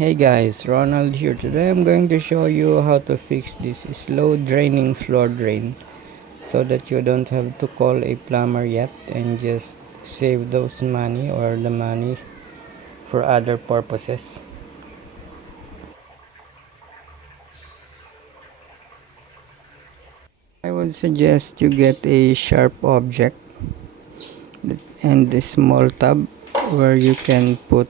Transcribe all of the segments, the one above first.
Hey guys, Ronald here. Today I'm going to show you how to fix this slow draining floor drain so that you don't have to call a plumber yet and just save those money or the money for other purposes. I would suggest you get a sharp object and a small tub where you can put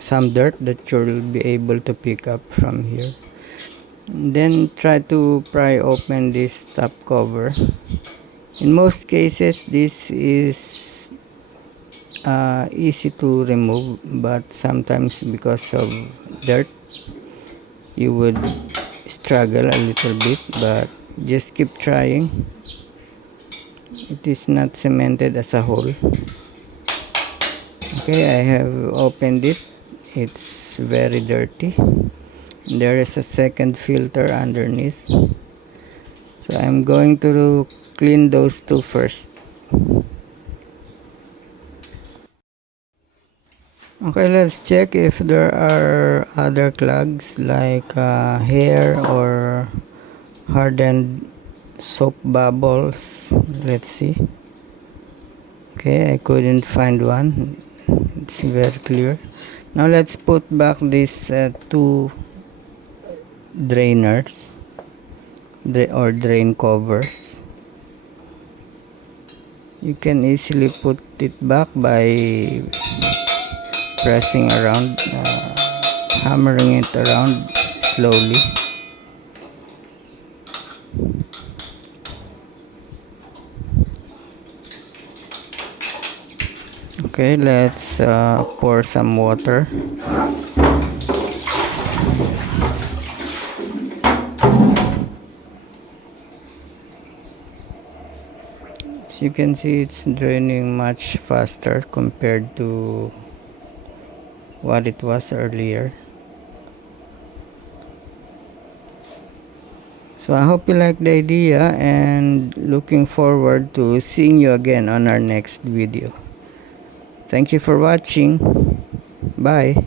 some dirt that you'll be able to pick up from here. Then try to pry open this top cover. In most cases, this is easy to remove, but sometimes because of dirt, you would struggle a little bit, but just keep trying. It is not cemented as a whole. Okay, I have opened it. It's very dirty. There is a second filter underneath. So I'm going to clean those two first. Okay, let's check if there are other clogs like hair or hardened soap bubbles. Let's see. Okay, I couldn't find one. It's very clear. Now let's put back these two drainers or drain covers. You can easily put it back by pressing around, hammering it around slowly. Okay, let's pour some water. As you can see, it's draining much faster compared to what it was earlier. So I hope you like the idea and looking forward to seeing you again on our next video. Thank you for watching. Bye.